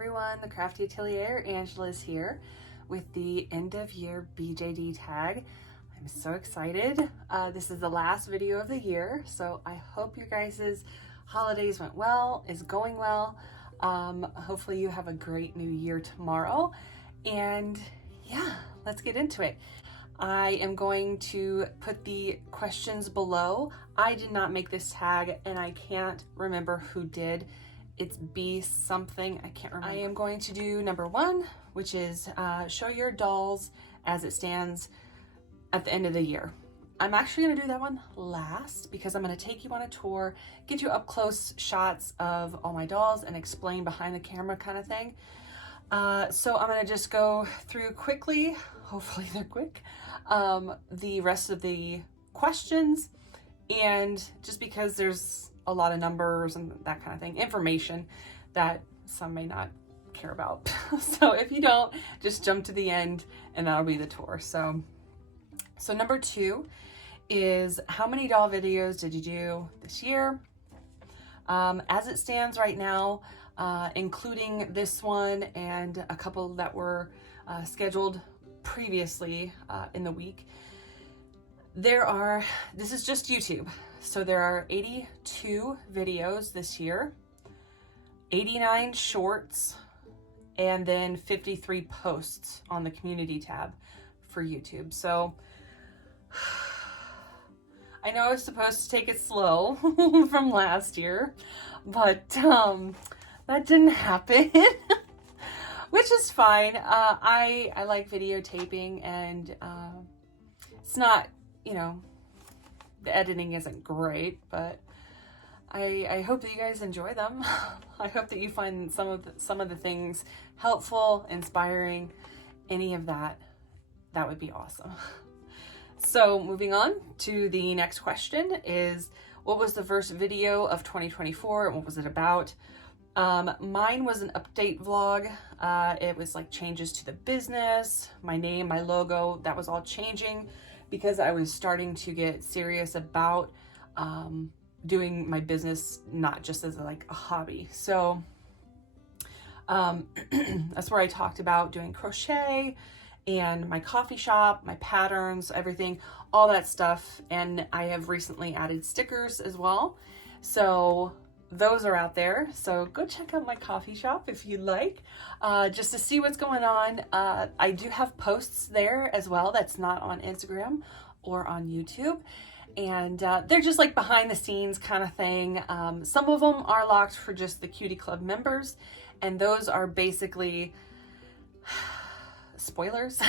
everyone, the Crafty Atelier, Angela is here with the end of year BJD tag. I'm so excited. This is the last video of the year, so I hope your guys' holidays went well, is going well. Hopefully you have a great new year tomorrow, and yeah, let's get into it. I am going to put the questions below. I did not make this tag and I can't remember who did. It's B something, I can't remember. I am going to do number 1, which is show your dolls as it stands at the end of the year. I'm actually gonna do that one last because I'm gonna take you on a tour, get you up close shots of all my dolls and explain behind the camera kind of thing. So I'm gonna just go through quickly, hopefully they're quick, the rest of the questions, and just because there's a lot of numbers and that kind of thing, information that some may not care about. So if you don't, just jump to the end and that'll be the tour. So number 2 is how many doll videos did you do this year? As it stands right now, including this one and a couple that were scheduled previously in the week, this is just YouTube, so there are 82 videos this year, 89 shorts, and then 53 posts on the community tab for YouTube. So I know I was supposed to take it slow from last year, but that didn't happen, which is fine. I like videotaping, and it's not, you know, the editing isn't great, but I hope that you guys enjoy them. I hope that you find some of the things helpful, inspiring, any of that. That would be awesome. So moving on to the next question is, what was the first video of 2024 and what was it about? Mine was an update vlog. It was like changes to the business, my name, my logo, that was all changing because I was starting to get serious about doing my business, not just as like a hobby. So that's where I talked about doing crochet and my coffee shop, my patterns, everything, all that stuff. And I have recently added stickers as well. So those are out there. So go check out my coffee shop if you'd like, just to see what's going on. I do have posts there as well. That's not on Instagram or on YouTube. And they're just like behind the scenes kind of thing. Some of them are locked for just the Cutie Club members. And those are basically spoilers.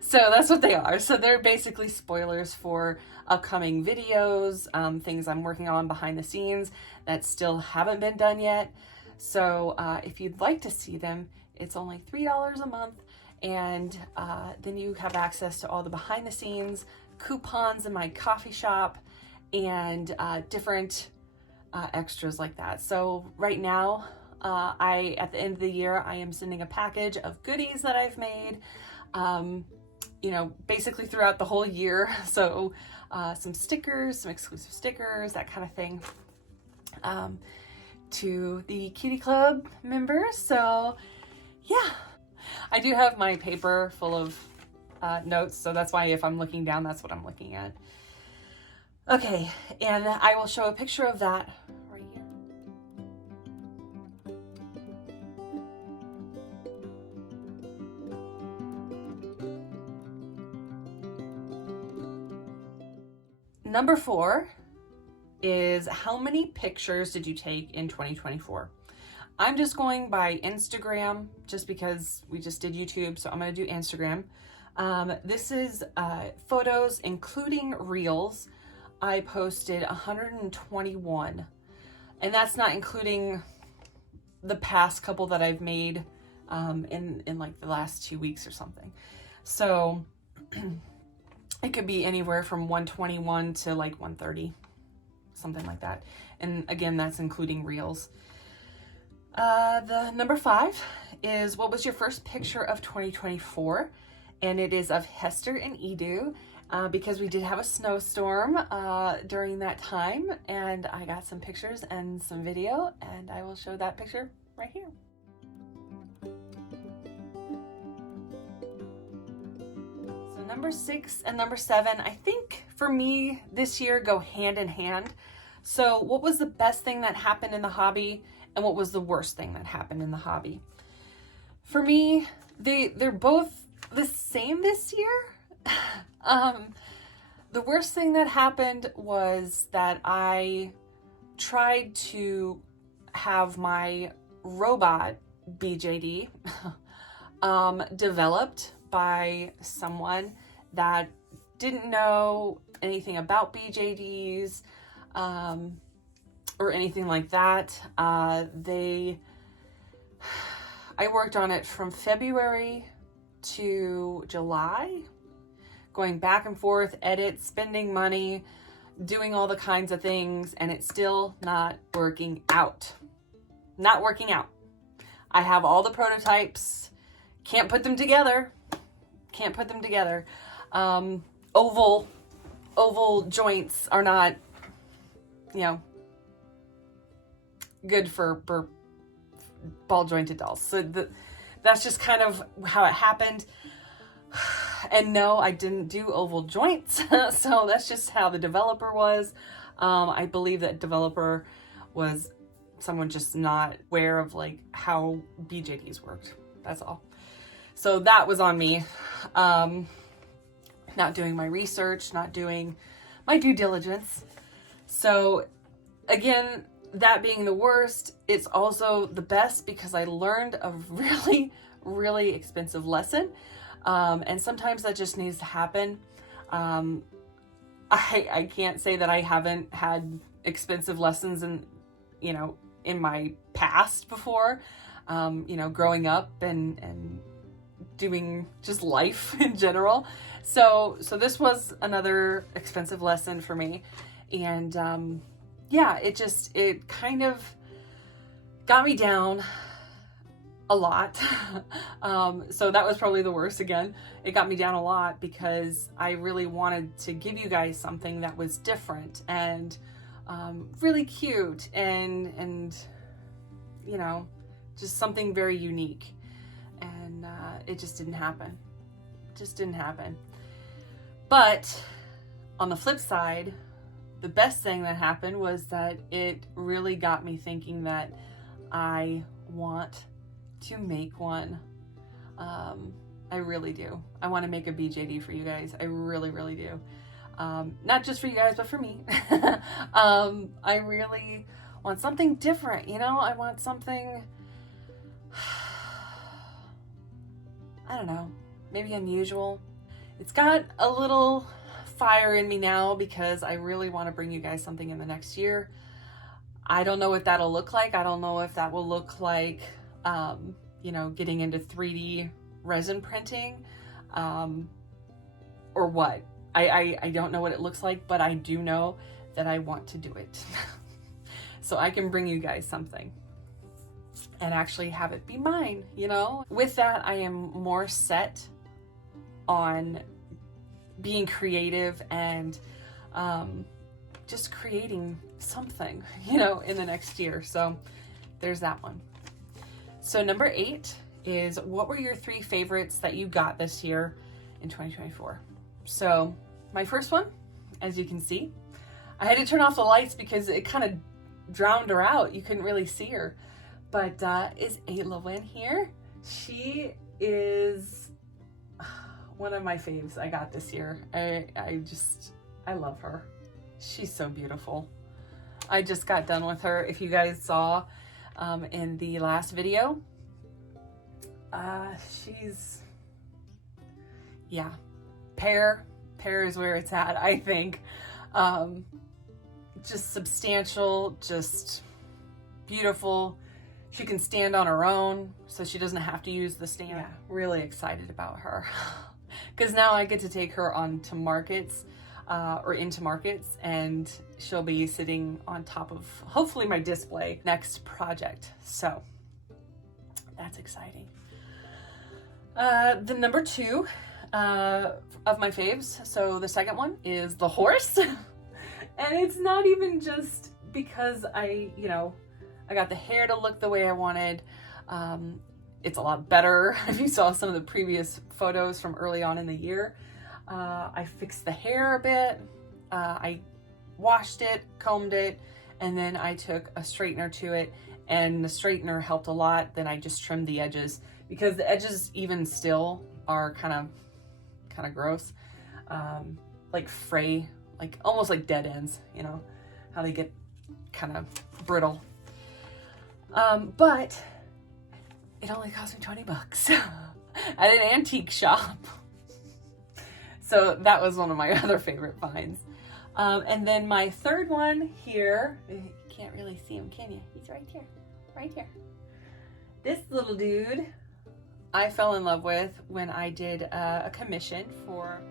So that's what they are. So they're basically spoilers for upcoming videos, things I'm working on behind the scenes that still haven't been done yet. So if you'd like to see them, it's only $3 a month, and then you have access to all the behind the scenes coupons in my coffee shop and different extras like that. So right now, at the end of the year, I am sending a package of goodies that I've made, you know, basically throughout the whole year. So some stickers, some exclusive stickers, that kind of thing, to the Cutie Club members. So yeah, I do have my paper full of notes, so that's why if I'm looking down, that's what I'm looking at. Okay, and I will show a picture of that right here. Number 4 is, how many pictures did you take in 2024? I'm just going by Instagram just because we just did YouTube, so I'm going to do Instagram. This is photos including reels. I posted 121, and that's not including the past couple that I've made in like the last 2 weeks or something. So it could be anywhere from 121 to like 130, something like that. And again, that's including reels. The number 5 is, what was your first picture of 2024? And it is of Hester and Edu, because we did have a snowstorm during that time, and I got some pictures and some video, and I will show that picture right here. number 6 and number 7, I think for me this year go hand in hand. So what was the best thing that happened in the hobby and what was the worst thing that happened in the hobby? For me, they're both the same this year. The worst thing that happened was that I tried to have my robot BJD developed by someone that didn't know anything about BJDs or anything like that. I worked on it from February to July, going back and forth, edit, spending money, doing all the kinds of things, and it's still not working out. Not working out. I have all the prototypes, can't put them together. Can't put them together. Oval joints are not, good for ball jointed dolls. So that's just kind of how it happened. And no, I didn't do oval joints. So that's just how the developer was. I believe that developer was someone just not aware of like how BJDs worked. That's all. So that was on me. Not doing my research, not doing my due diligence. So again, that being the worst, it's also the best because I learned a really, really expensive lesson. And sometimes that just needs to happen. I can't say that I haven't had expensive lessons in my past before, growing up and doing just life in general. So this was another expensive lesson for me. And, it kind of got me down a lot. So that was probably the worst again. It got me down a lot because I really wanted to give you guys something that was different and really cute and just something very unique. And it just didn't happen. But on the flip side, the best thing that happened was that it really got me thinking that I want to make one. I really do. I want to make a BJD for you guys. I really, really do. Not just for you guys, but for me. I really want something different, I want something, I don't know, maybe unusual. It's got a little fire in me now because I really want to bring you guys something in the next year. I don't know what that'll look like. I don't know if that will look like, getting into 3D resin printing, or what. I don't know what it looks like, but I do know that I want to do it. So I can bring you guys something and actually have it be mine, With that, I am more set on being creative and just creating something, in the next year. So there's that one. So number 8 is, what were your 3 favorites that you got this year in 2024? So my first one, as you can see, I had to turn off the lights because it kind of drowned her out. You couldn't really see her. But is Ayla Wynn here? She is one of my faves I got this year. I love her. She's so beautiful. I just got done with her. If you guys saw in the last video, pear is where it's at, I think. Just substantial, just beautiful. She can stand on her own, so she doesn't have to use the stand. Yeah, really excited about her. Because now I get to take her on to markets, or into markets, and she'll be sitting on top of, hopefully, my display next project. So that's exciting. The number 2 of my faves, so the second one is the horse. And it's not even just because I got the hair to look the way I wanted. It's a lot better if you saw some of the previous photos from early on in the year. I fixed the hair a bit. I washed it, combed it, and then I took a straightener to it, and the straightener helped a lot. Then I just trimmed the edges because the edges even still are kind of gross, like fray, like almost like dead ends, you know, how they get kind of brittle. But it only cost me 20 bucks at an antique shop. So that was one of my other favorite finds. And then my third one here, you can't really see him, can you? He's right here, right here. This little dude I fell in love with when I did a commission for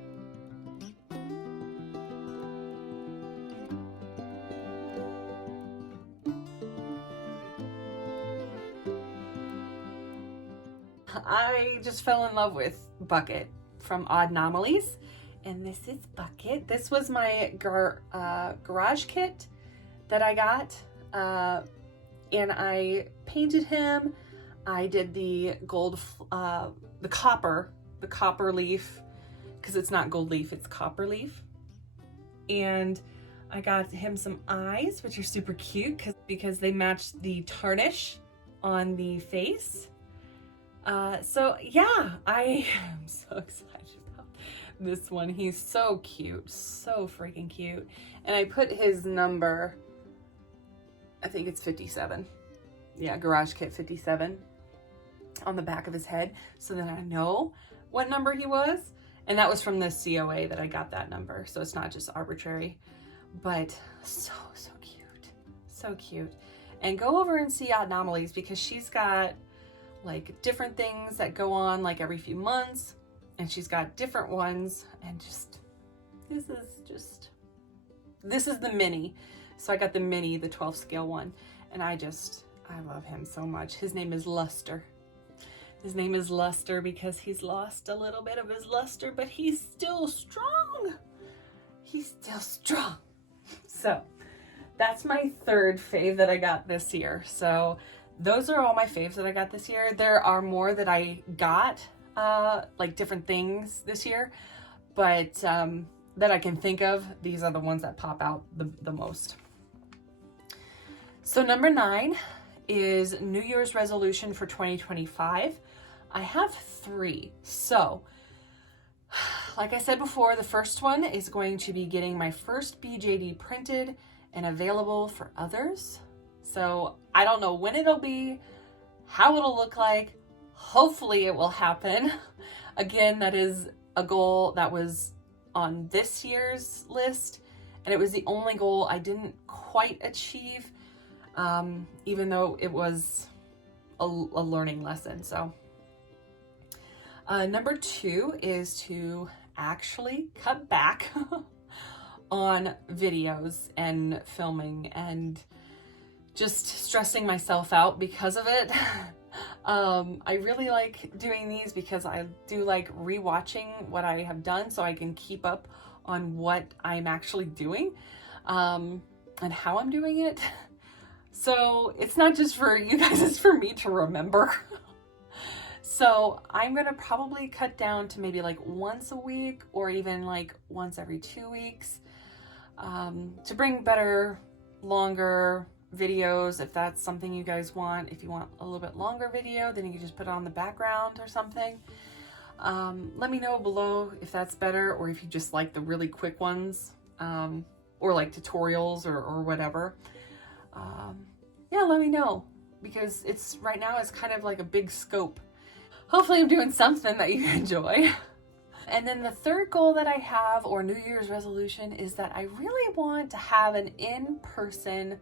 I just fell in love with Bucket from Odd Anomalies. And this is Bucket. This was my garage kit that I got. And I painted him. I did the gold, the copper leaf, because it's not gold leaf, it's copper leaf. And I got him some eyes, which are super cute because they match the tarnish on the face. So yeah, I am so excited about this one. He's so cute, so freaking cute. And I put his number, I think it's 57. Yeah, Garage Kit 57 on the back of his head so that I know what number he was. And that was from the COA that I got that number. So it's not just arbitrary, but so cute, so cute. And go over and see Odd Anomalies because she's got like different things that go on like every few months, and she's got different ones, and just this is the mini. So I got the mini, the 12 scale one, and I love him so much. His name is Luster. His name is Luster because he's lost a little bit of his luster, but he's still strong. He's still strong. So that's my third fave that I got this year. So those are all my faves that I got this year. There are more that I got, like different things this year, but that I can think of. These are the ones that pop out the most. So number 9 is New Year's resolution for 2025. I have 3. So, like I said before, the first one is going to be getting my first BJD printed and available for others. So I don't know when it'll be, how it'll look like. Hopefully it will happen. Again, that is a goal that was on this year's list, and it was the only goal I didn't quite achieve, even though it was a learning lesson. So number 2 is to actually cut back on videos and filming and just stressing myself out because of it. I really like doing these because I do like rewatching what I have done so I can keep up on what I'm actually doing, and how I'm doing it. So it's not just for you guys, it's for me to remember. So I'm gonna probably cut down to maybe like once a week or even like once every 2 weeks, to bring better, longer videos, if that's something you guys want. If you want a little bit longer video, then you can just put it on the background or something. Let me know below if that's better, or if you just like the really quick ones, or like tutorials or whatever. Yeah, let me know, because it's right now it's kind of like a big scope. Hopefully I'm doing something that you enjoy. And then the third goal that I have, or New Year's resolution, is that I really want to have an in-person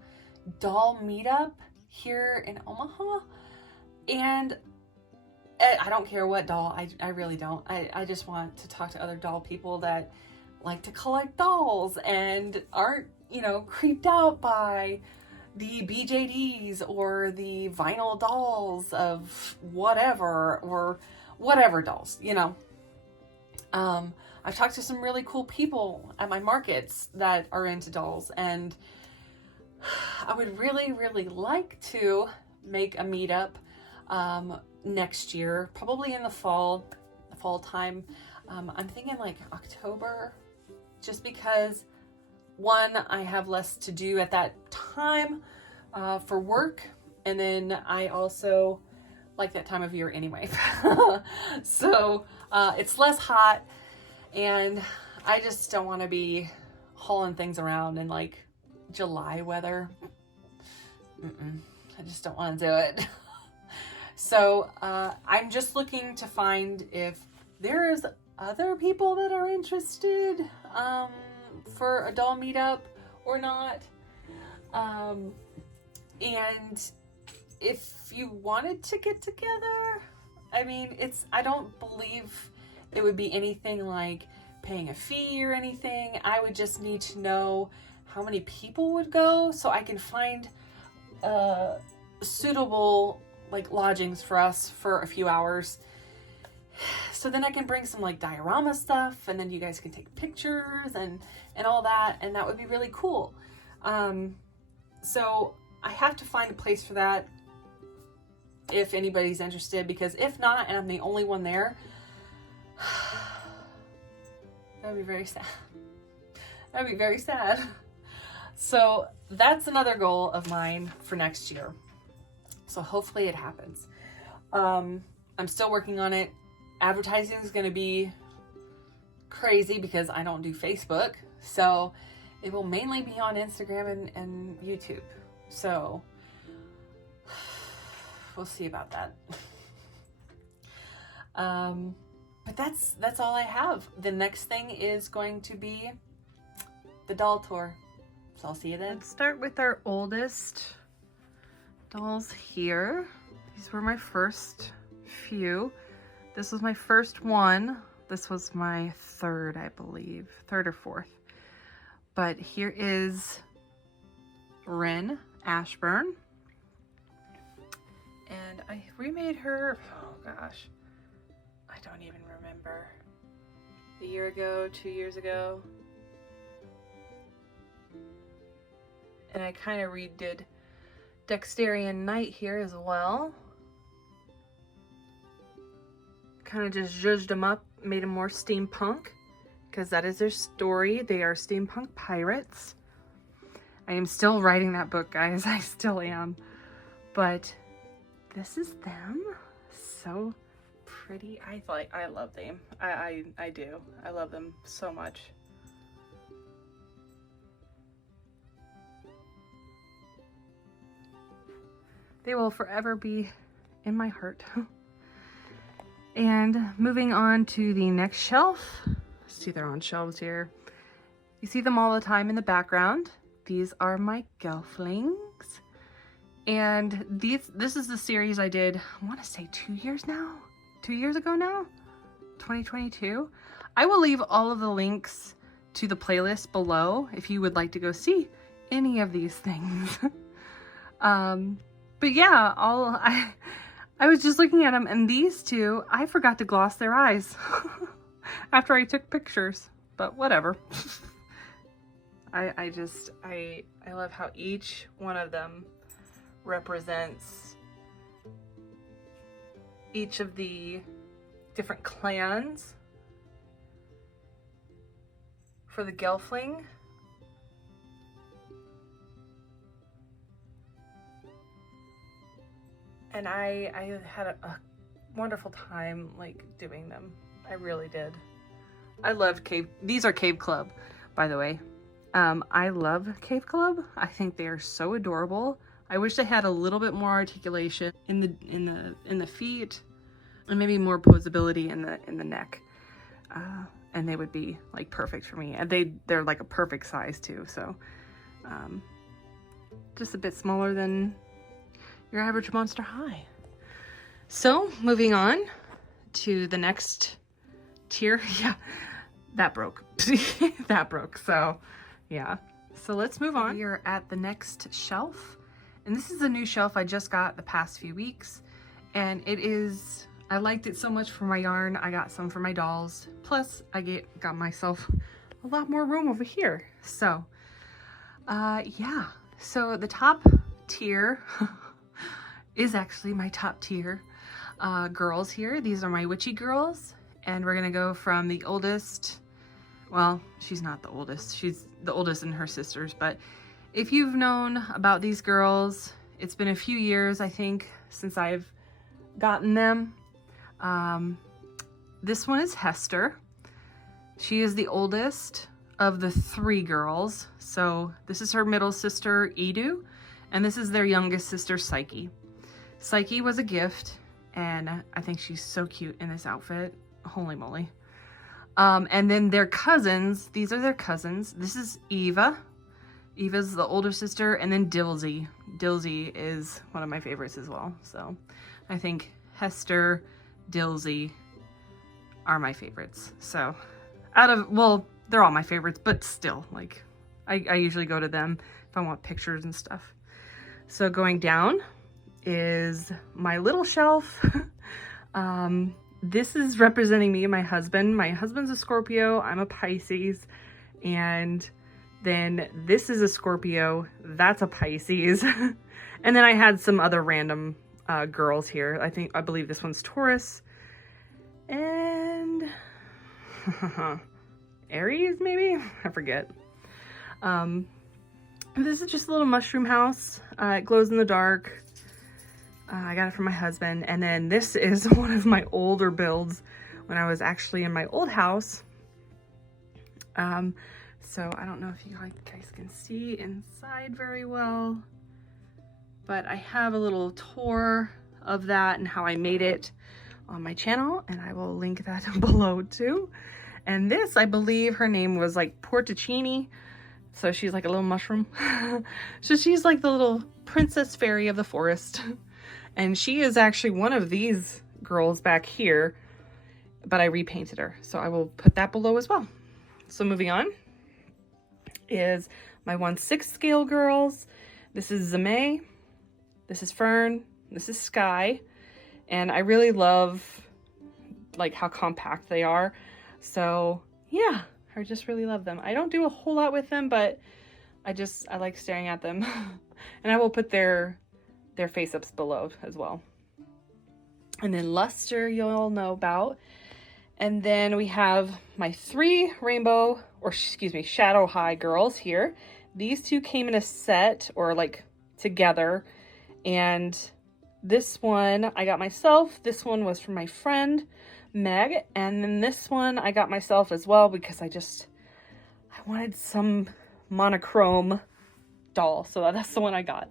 doll meetup here in Omaha. And I don't care what doll, I really don't. I just want to talk to other doll people that like to collect dolls and aren't, you know, creeped out by the BJDs or the vinyl dolls of whatever, or whatever dolls, you know. I've talked to some really cool people at my markets that are into dolls, and I would really, really like to make a meetup next year, probably in the fall time. I'm thinking like October, just because one, I have less to do at that time for work, and then I also like that time of year anyway. So it's less hot, and I just don't want to be hauling things around in like July weather. I just don't want to do it. So I'm just looking to find if there's other people that are interested for a doll meetup or not. And if you wanted to get together, I mean, I don't believe it would be anything like paying a fee or anything. I would just need to know how many people would go so I can find suitable like lodgings for us for a few hours. So then I can bring some like diorama stuff, and then you guys can take pictures and all that, and that would be really cool. So I have to find a place for that if anybody's interested, because if not, and I'm the only one there, that would be very sad. That would be very sad. So that's another goal of mine for next year. So hopefully it happens. I'm still working on it. Advertising is going to be crazy because I don't do Facebook. So it will mainly be on Instagram and YouTube. So we'll see about that. But that's all I have. The next thing is going to be the doll tour. So I'll see you then. Let's start with our oldest dolls here. These were my first few. This was my first one. This was my third, I believe. Third or fourth. But here is Ren Ashburn. And I remade her, oh gosh, I don't even remember. A year ago, 2 years ago. And I kind of redid Dexterian Knight here as well. Kind of just zhuzhed them up, made them more steampunk, because that is their story. They are steampunk pirates. I am still writing that book, guys. I still am. But this is them. So pretty. I love them. I do. I love them so much. They will forever be in my heart. And moving on to the next shelf. See, they're on shelves here. You see them all the time in the background. These are my Gelflings. And this is the series I did, I want to say 2 years now? 2 years ago now? 2022. I will leave all of the links to the playlist below if you would like to go see any of these things. But yeah, I was just looking at them, and these two, I forgot to gloss their eyes after I took pictures, but whatever. I love how each one of them represents each of the different clans for the Gelfling. And I had a wonderful time like doing them. I really did. I loved Cave. These are Cave Club, by the way. I love Cave Club. I think they are so adorable. I wish they had a little bit more articulation in the feet, and maybe more posability in the neck. And they would be like perfect for me. And they're like a perfect size too. So just a bit smaller than your average Monster High. So moving on to the next tier. Yeah, that broke. That broke. So yeah. So let's move on. We are at the next shelf. And this is a new shelf I just got the past few weeks. And I liked it so much for my yarn. I got some for my dolls. Plus I got myself a lot more room over here. So yeah. So the top tier is actually my top tier girls here. These are my witchy girls, And we're gonna go from the oldest, well, she's not the oldest, she's the oldest in her sisters, but if you've known about these girls, it's been a few years, I think, since I've gotten them. This one is Hester. She is the oldest of the 3 girls. So this is her middle sister, Edu, and this is their youngest sister, Psyche. Psyche was a gift, and I think she's so cute in this outfit. Holy moly. And then their cousins, these are their cousins. This is Eva. Eva's the older sister, and then Dilsey. Dilsey is one of my favorites as well. So I think Hester, Dilsey are my favorites. So well, they're all my favorites, but still, like, I usually go to them if I want pictures and stuff. So going down is my little shelf. This is representing me and my husband. My husband's a Scorpio, I'm a Pisces, and then this is a Scorpio, that's a Pisces. And then I had some other random girls here. I believe this one's Taurus, and Aries maybe? I forget. This is just a little mushroom house. It glows in the dark. I got it from my husband. And then this is one of my older builds when I was actually in my old house. So I don't know if you guys can see inside very well, but I have a little tour of that and how I made it on my channel, and I will link that below too. And this, I believe her name was like Porticini. So she's like a little mushroom. So she's like the little princess fairy of the forest. And she is actually one of these girls back here, but I repainted her. So I will put that below as well. So moving on is my 1/6 scale girls. This is Zame. This is Fern. This is Sky. And I really love like how compact they are. So yeah, I just really love them. I don't do a whole lot with them, but I like staring at them. And I will put their face-ups below as well. And then Luster, you'll all know about. And then we have my 3 rainbow, or excuse me, shadow high girls here. These 2 came in a set, or like together. And this one I got myself. This one was from my friend Meg, and then this one I got myself as well because I wanted some monochrome doll, so that's the one I got.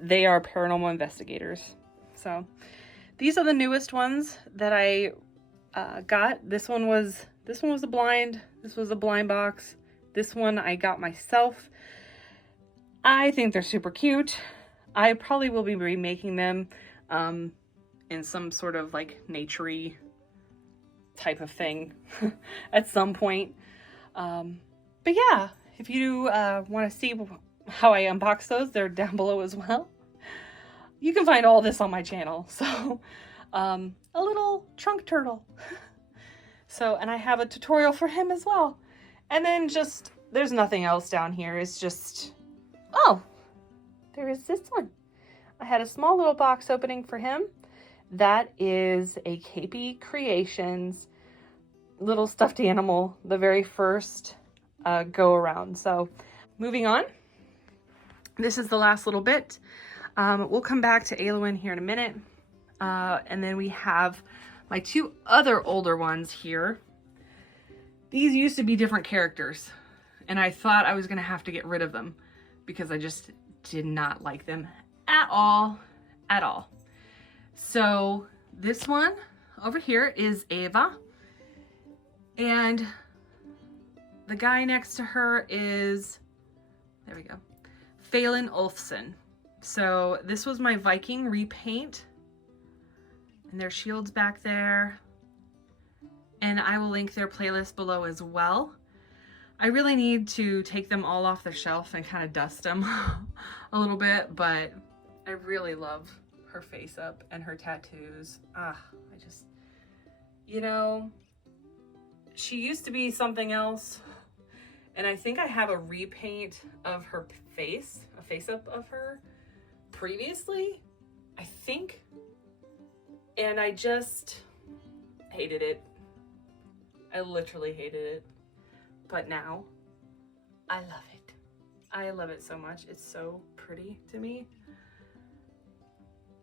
They are paranormal investigators. So these are the newest ones that I got. This one was a blind. This was a blind box. This one I got myself. I think they're super cute. I probably will be remaking them in some sort of like nature-y type of thing at some point. But yeah, if you want to see how I unbox those, they're down below as well. You can find all this on my channel. So a little trunk turtle. So, and I have a tutorial for him as well. And then just, there's nothing else down here. It's just, oh, there is this one. I had a small little box opening for him. That is a KP Creations little stuffed animal, the very first go around. So moving on, this is the last little bit. We'll come back to Eowyn here in a minute. And then we have my 2 other older ones here. These used to be different characters, and I thought I was gonna have to get rid of them because I just did not like them at all. So this one over here is Ava, and the guy next to her is, there we go, Phelan Ulfson. So this was my Viking repaint, and their shields back there, and I will link their playlist below as well. I really need to take them all off the shelf and kind of dust them a little bit, but I really love her face up and her tattoos. I just, you know, she used to be something else, and I think I have a repaint of her face, a face up of her previously, I think, and I just hated it. I literally hated it. But now, I love it. I love it so much. It's so pretty to me.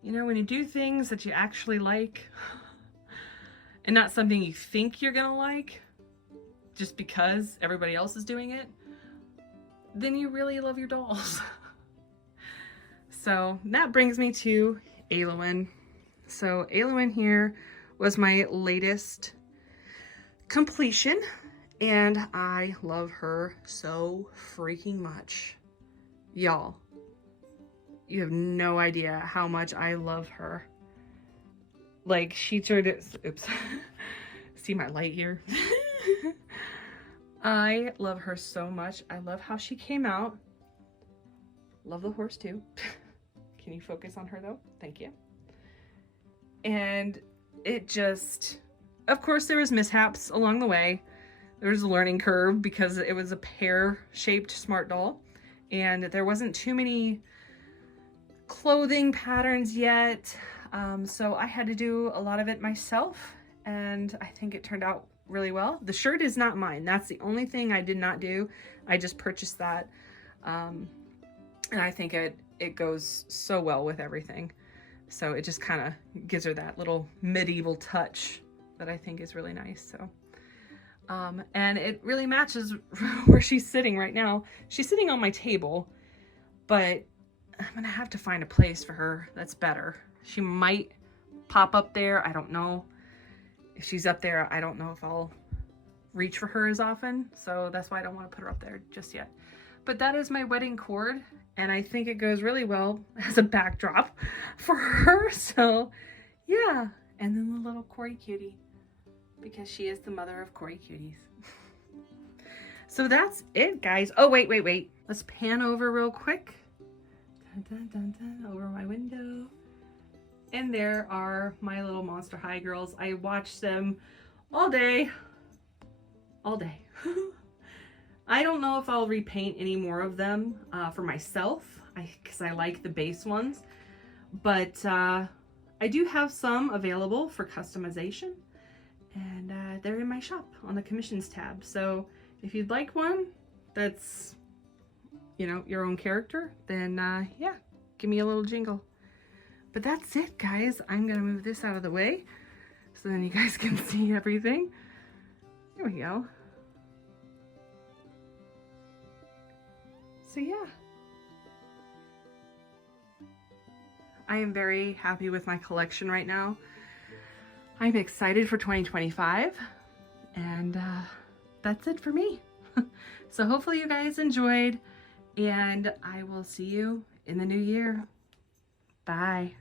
You know, when you do things that you actually like, and not something you think you're gonna like, just because everybody else is doing it, then you really love your dolls. So that brings me to Aylwin. So Aylwin here was my latest completion, and I love her so freaking much. Y'all, you have no idea how much I love her. Like, she turned it, oops, see my light here? I love her so much. I love how she came out. Love the horse too. Can you focus on her though? Thank you. And it just, of course there was mishaps along the way. There was a learning curve because it was a pear-shaped smart doll, and there wasn't too many clothing patterns yet. So I had to do a lot of it myself, and I think it turned out really well. The shirt is not mine. That's the only thing I did not do. I just purchased that. And I think it goes so well with everything. So it just kind of gives her that little medieval touch that I think is really nice. So, and it really matches where she's sitting right now. She's sitting on my table, but I'm gonna have to find a place for her that's better. She might pop up there. I don't know. If she's up there, I don't know if I'll reach for her as often. So that's why I don't want to put her up there just yet. But that is my wedding cord, and I think it goes really well as a backdrop for her. So yeah, and then the little Cory cutie, because she is the mother of Cory cuties. So that's it, guys. Oh, wait. Let's pan over real quick. Dun, dun, dun, dun, over my window. And there are my little Monster High girls. I watched them all day. All day. I don't know if I'll repaint any more of them for myself, because I like the base ones. But I do have some available for customization, and they're in my shop on the commissions tab. So if you'd like one that's, you know, your own character, then yeah, give me a little jingle. But that's it, guys. I'm gonna move this out of the way so then you guys can see everything. There we go. So yeah, I am very happy with my collection right now. I'm excited for 2025, and that's it for me. So hopefully you guys enjoyed, and I will see you in the new year. Bye.